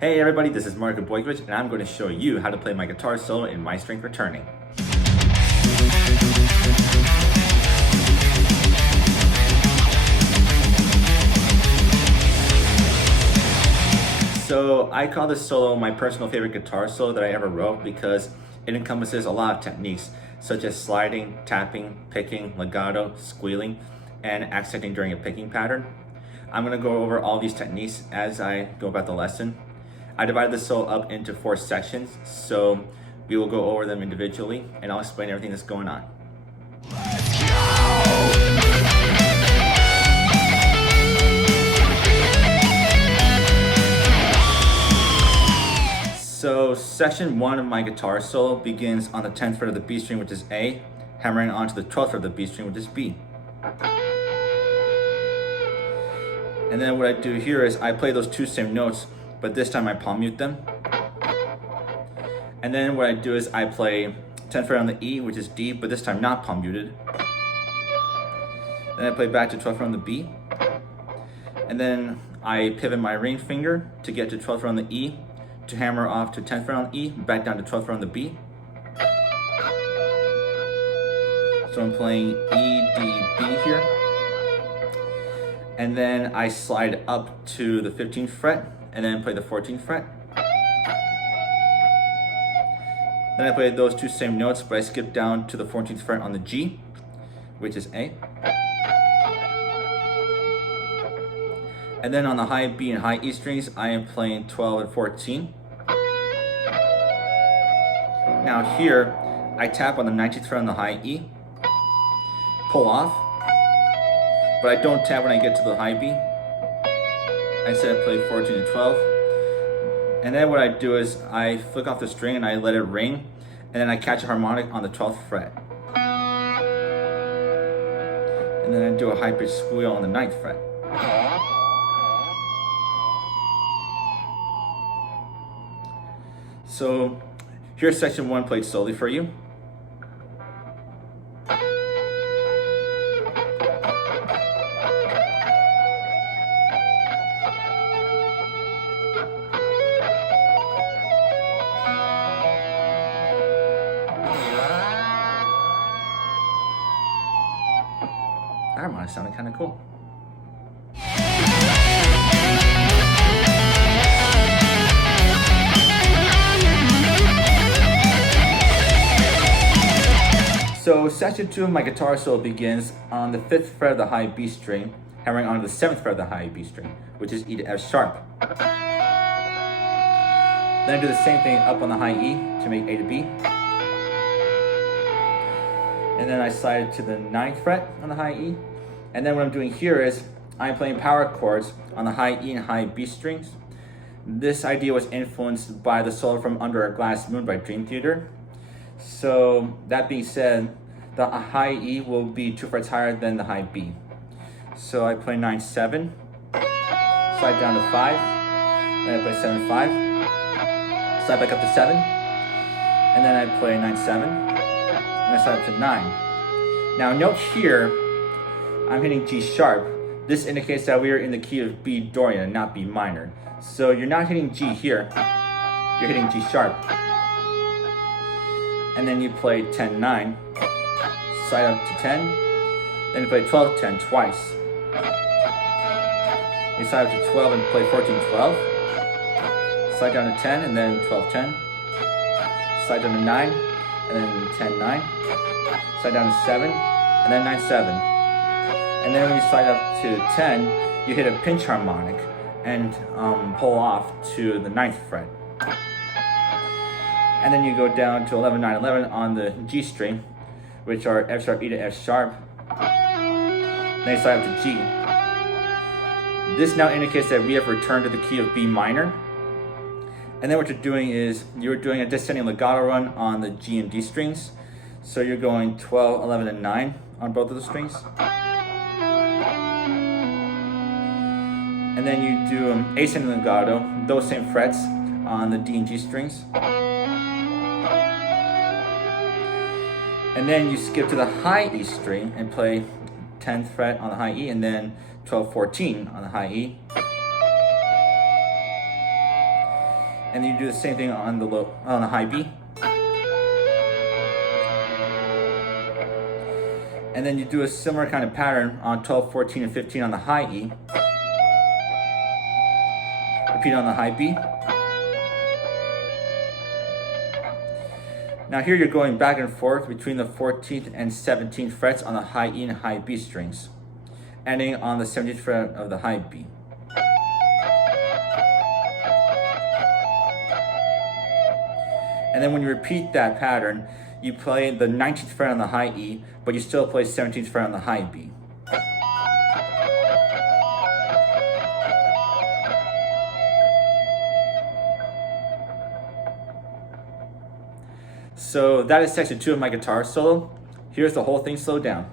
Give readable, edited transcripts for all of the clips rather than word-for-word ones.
Hey everybody, this is Marco Boykovich, and I'm going to show you how to play my guitar solo in My Strength Returning. So I call this solo my personal favorite guitar solo that I ever wrote because it encompasses a lot of techniques such as sliding, tapping, picking, legato, squealing, and accenting during a picking pattern. I'm going to go over all these techniques as I go about the lesson. I divided this solo up into 4 sections, so we will go over them individually and I'll explain everything that's going on. So section 1 of my guitar solo begins on the 10th fret of the B string, which is A, hammering onto the 12th fret of the B string, which is B. And then what I do here is I play those 2 same notes, but this time I palm mute them. And then what I do is I play 10th fret on the E, which is D, but this time not palm muted. Then I play back to 12th fret on the B. And then I pivot my ring finger to get to 12th fret on the E, to hammer off to 10th fret on the E, back down to 12th fret on the B. So I'm playing E, D, B here. And then I slide up to the 15th fret and then play the 14th fret. Then I play those 2 same notes, but I skip down to the 14th fret on the G, which is A. And then on the high B and high E strings, I am playing 12 and 14. Now here, I tap on the 19th fret on the high E, pull off, but I don't tap when I get to the high B. I said play 14 and 12. And then what I do is I flick off the string and I let it ring, and then I catch a harmonic on the 12th fret. And then I do a high pitched squeal on the 9th fret. So here's section 1 played slowly for you. That harmonic sounded kind of cool. So section 2 of my guitar solo begins on the 5th fret of the high B string, hammering onto the 7th fret of the high B string, which is E to F sharp. Then I do the same thing up on the high E to make A to B. And then I slide it to the 9th fret on the high E. And then what I'm doing here is I'm playing power chords on the high E and high B strings. This idea was influenced by the solo from Under a Glass Moon by Dream Theater. So that being said, the high E will be 2 frets higher than the high B. So I play 9, 7, slide down to 5, then I play 7, 5, slide back up to 7, and then I play 9, 7, and I slide up to 9. Now note here, I'm hitting G sharp. This indicates that we are in the key of B Dorian and not B minor. So you're not hitting G here, you're hitting G sharp. And then you play 10, 9, slide up to 10, then you play 12, 10 twice. You slide up to 12 and play 14, 12. Slide down to 10 and then 12, 10. Slide down to 9 and then 10, 9. Slide down to 7 and then 9, 7. And then when you slide up to 10, you hit a pinch harmonic and pull off to the 9th fret. And then you go down to 11, 9, 11 on the G string, which are F sharp, E to F sharp. Then you slide up to G. This now indicates that we have returned to the key of B minor. And then what you're doing is you're doing a descending legato run on the G and D strings. So you're going 12, 11, and 9 on both of the strings. And then you do ascending legato, those same frets on the D and G strings. And then you skip to the high E string and play 10th fret on the high E and then 12, 14 on the high E. And then you do the same thing on the high B. And then you do a similar kind of pattern on 12, 14, and 15 on the high E. Repeat on the high B. Now here you're going back and forth between the 14th and 17th frets on the high E and high B strings, ending on the 17th fret of the high B. And then when you repeat that pattern, you play the 19th fret on the high E, but you still play 17th fret on the high B. So that is section 2 of my guitar solo. Here's the whole thing slowed down.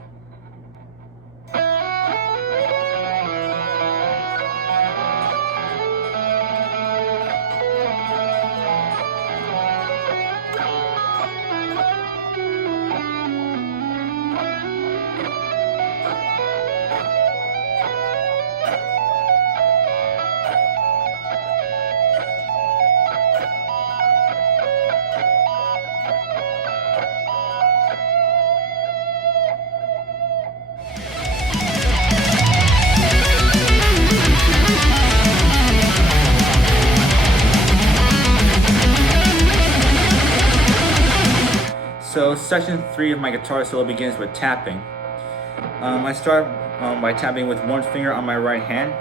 So section 3 of my guitar solo begins with tapping. I start by tapping with one finger on my right hand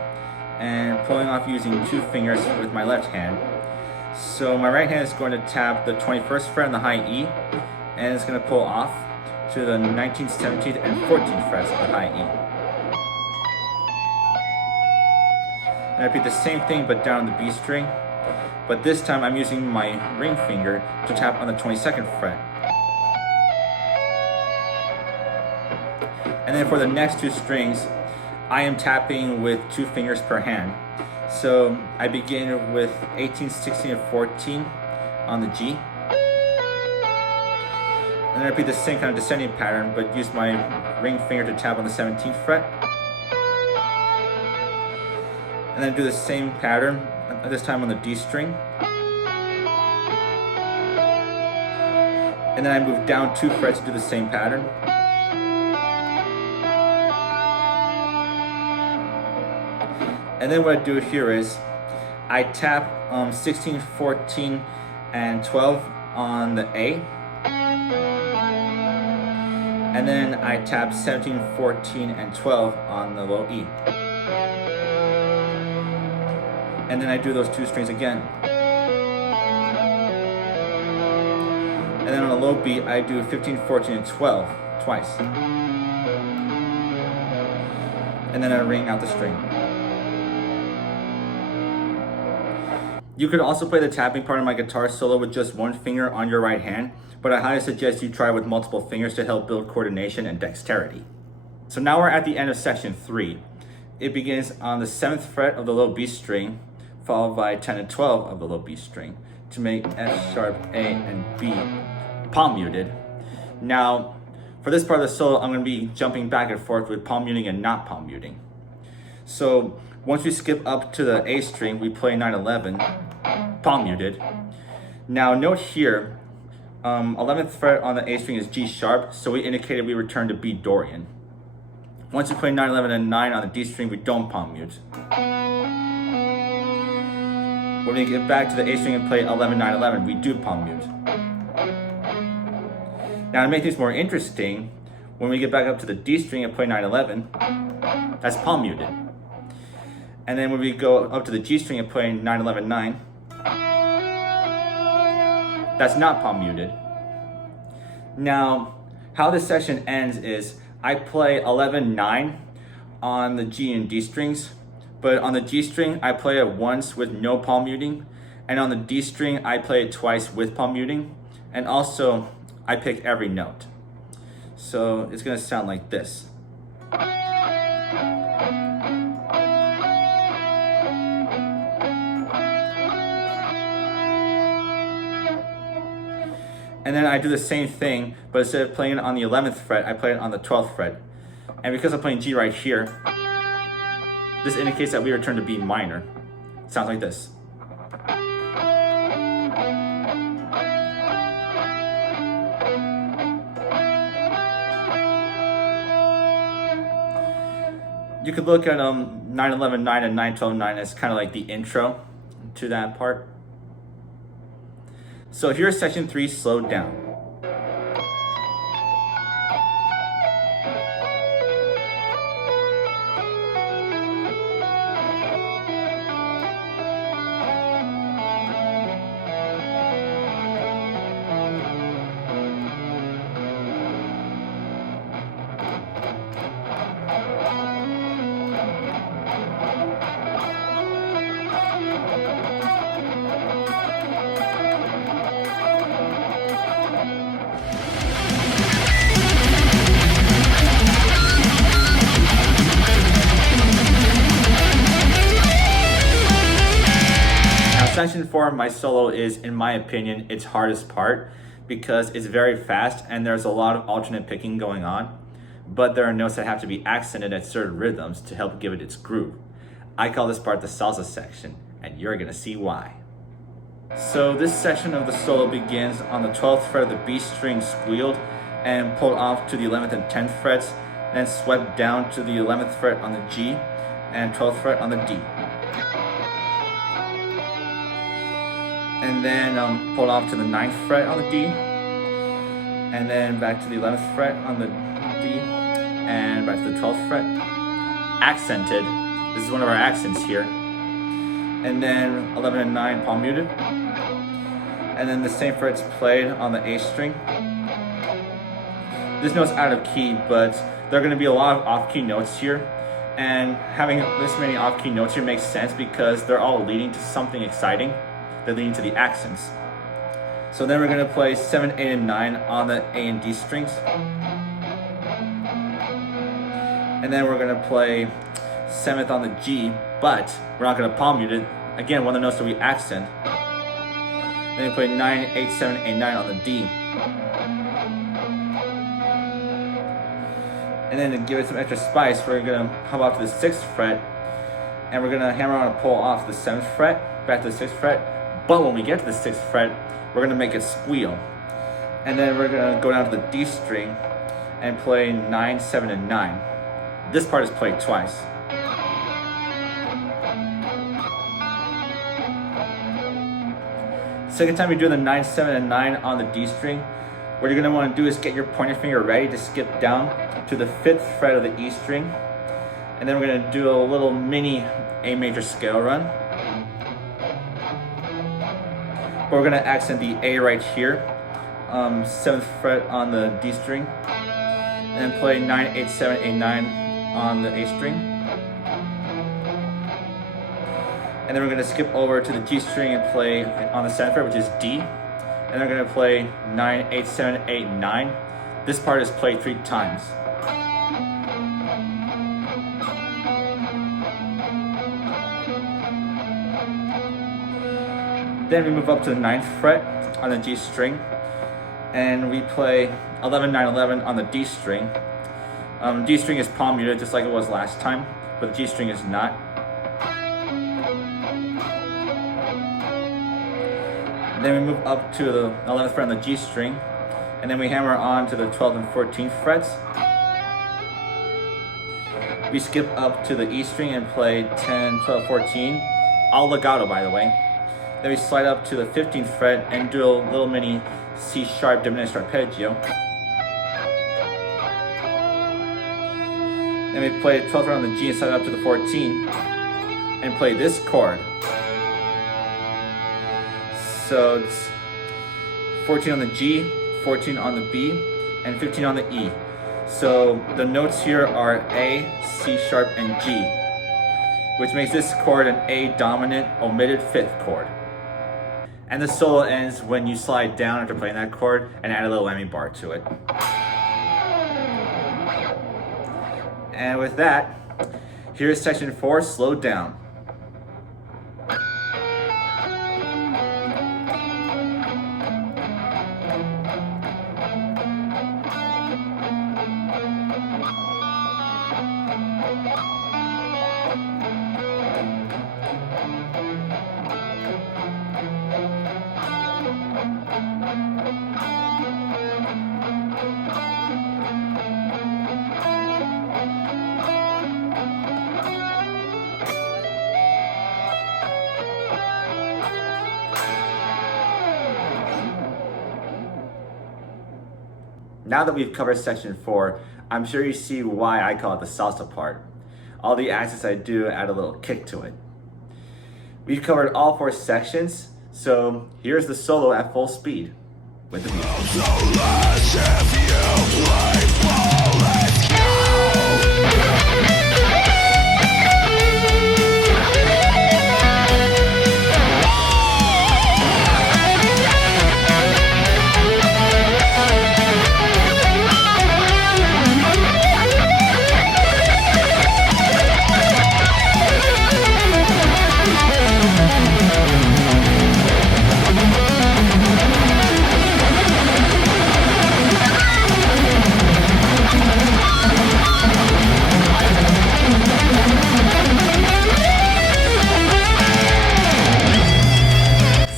and pulling off using 2 fingers with my left hand. So my right hand is going to tap the 21st fret on the high E, and it's going to pull off to the 19th, 17th, and 14th frets of the high E. And I repeat the same thing but down the B string, but this time I'm using my ring finger to tap on the 22nd fret. And then for the next 2 strings, I am tapping with 2 fingers per hand. So I begin with 18, 16, and 14 on the G. And then I repeat the same kind of descending pattern, but use my ring finger to tap on the 17th fret. And then do the same pattern, this time on the D string. And then I move down 2 frets to do the same pattern. And then what I do here is I tap 16, 14, and 12 on the A. And then I tap 17, 14, and 12 on the low E. And then I do those 2 strings again. And then on the low B, I do 15, 14, and 12 twice. And then I ring out the string. You could also play the tapping part of my guitar solo with just one finger on your right hand, but I highly suggest you try with multiple fingers to help build coordination and dexterity. So now we're at the end of section 3. It begins on the 7th fret of the low B string, followed by 10 and 12 of the low B string, to make F sharp, A, and B palm muted. Now, for this part of the solo, I'm going to be jumping back and forth with palm muting and not palm muting. So once we skip up to the A string, we play 9/11, palm muted. Now note here, 11th fret on the A string is G sharp, so we indicated we return to B Dorian. Once we play 9/11 and 9 on the D string, we don't palm mute. When we get back to the A string and play 11, 9, 11, we do palm mute. Now to make things more interesting, when we get back up to the D string and play 9/11, that's palm muted. And then when we go up to the G string and play 9/11, 9, that's not palm muted. Now, how this section ends is I play 11, 9 on the G and D strings, but on the G string, I play it once with no palm muting, and on the D string, I play it twice with palm muting, and also I pick every note. So it's gonna sound like this. And then I do the same thing, but instead of playing it on the 11th fret, I play it on the 12th fret. And because I'm playing G right here, this indicates that we return to B minor. It sounds like this. You could look at 9-11-9 and 9-12-9 as kind of like the intro to that part. So here's section 3 slowed down. Section 4 of my solo is, in my opinion, its hardest part because it's very fast and there's a lot of alternate picking going on, but there are notes that have to be accented at certain rhythms to help give it its groove. I call this part the salsa section, and you're gonna see why. So this section of the solo begins on the 12th fret of the B string squealed and pulled off to the 11th and 10th frets, then swept down to the 11th fret on the G and 12th fret on the D. And then pulled off to the 9th fret on the D, and then back to the 11th fret on the D, and back to the 12th fret. Accented, this is one of our accents here. And then 11 and 9 palm muted. And then the same frets played on the A string. This note's out of key, but there are going to be a lot of off-key notes here. And having this many off-key notes here makes sense because they're all leading to something exciting. They're leading to the accents. So then we're going to play 7, 8, and 9 on the A and D strings. And then we're going to play 7th on the G, but we're not going to palm mute it. Again, one of the notes that we accent. Then we play 9, 8, 7, 8, 9 on the D. And then to give it some extra spice, we're going to hop off to the 6th fret, and we're going to hammer on a pull off the 7th fret, back to the 6th fret. But when we get to the 6th fret, we're going to make it squeal. And then we're going to go down to the D string and play 9, 7, and 9. This part is played twice. Second time we do the 9, 7, and 9 on the D string, what you're going to want to do is get your pointer finger ready to skip down to the 5th fret of the E string. And then we're going to do a little mini A major scale run. We're going to accent the A right here, 7th fret on the D string, and then play 9, 8, 7, 8, 9 on the A string. And then we're going to skip over to the G string and play on the 7th fret, which is D. And then we're going to play 9, 8, 7, 8, 9. This part is played 3 times. Then we move up to the 9th fret on the G string, and we play 11, 9, 11 on the D string. D string is palm muted just like it was last time, but the G string is not. Then we move up to the 11th fret on the G string, and then we hammer on to the 12th and 14th frets. We skip up to the E string and play 10, 12, 14, all legato by the way. Then we slide up to the 15th fret and do a little mini C sharp diminished arpeggio. Then we play 12th fret on the G and slide up to the 14 and play this chord. So it's 14 on the G, 14 on the B, and 15 on the E. So the notes here are A, C sharp, and G, which makes this chord an A dominant omitted 5th chord. And the solo ends when you slide down after playing that chord and add a little whammy bar to it. And with that, here's section 4, slowed down. Now that we've covered section 4, I'm sure you see why I call it the salsa part. All the accents I do add a little kick to it. We've covered all 4 sections, so here's the solo at full speed with the music.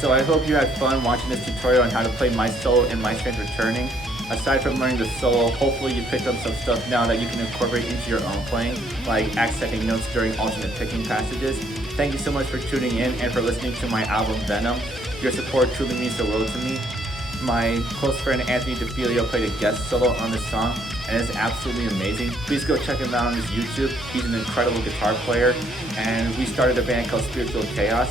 So I hope you had fun watching this tutorial on how to play My Solo and My Strength Returning. Aside from learning the solo, hopefully you picked up some stuff now that you can incorporate into your own playing, like accenting notes during alternate picking passages. Thank you so much for tuning in and for listening to my album Venom. Your support truly means the world to me. My close friend Anthony DeFilio played a guest solo on this song, and it's absolutely amazing. Please go check him out on his YouTube. He's an incredible guitar player, and we started a band called Spiritual Chaos.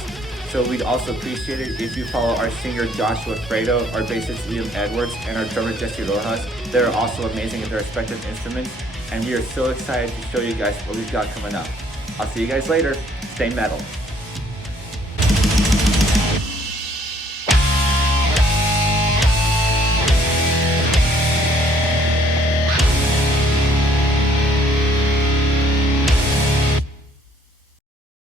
So we'd also appreciate it if you follow our singer Joshua Fredo, our bassist Liam Edwards, and our drummer Jesse Rojas. They're also amazing at their respective instruments, and we are so excited to show you guys what we've got coming up. I'll see you guys later. Stay metal.